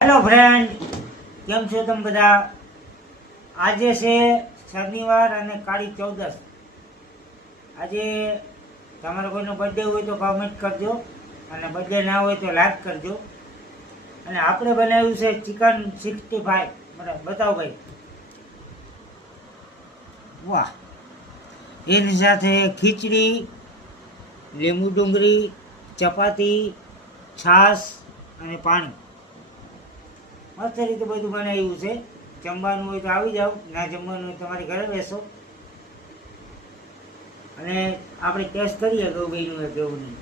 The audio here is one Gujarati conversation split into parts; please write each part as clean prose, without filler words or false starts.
હેલો ફ્રેન્ડ, કેમ છો તમે બધા? આજે છે શનિવાર અને કાળી ચૌદસ. આજે તમારો કોઈનો બર્થડે હોય તો કમેન્ટ કરજો, અને બર્થડે ના હોય તો લાઈક કરજો. અને આપણે બનાવ્યું છે ચિકન 65. બરાબર, બતાવો ભાઈ. વાહ! એની સાથે ખીચડી, લીંબુ ડુંગળી, ચપાતી, છાશ અને પાણી. મસ્ત રીતે બધું બનાવ્યું છે. જમવાનું હોય તો આવી જાઓ, ના જમવાનું હોય તમારી ઘરે બેસો અને આપણે ટેસ્ટ કરીએ કેવું બન્યું હોય કેવું નહીં.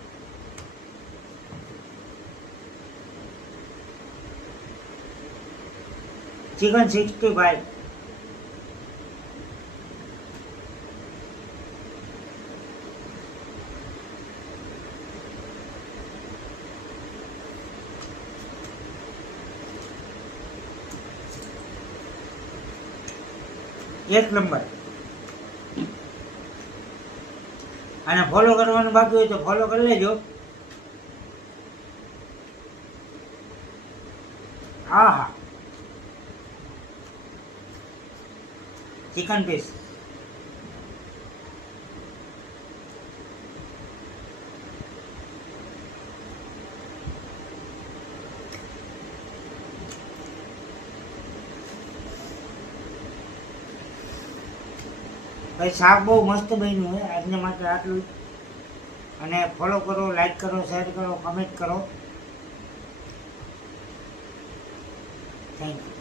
ચિકન 65. એક નંબર. અને ફોલો કરવાનું બાકી હોય તો ફોલો કરી લેજો. હા હા, ચિકન પીસ. ભાઈ શાક બહુ મસ્ત બન્યું હોય. આજના માટે આટલું. અને ફોલો કરો, લાઈક કરો, શેર કરો, કમેન્ટ કરો. Thank you.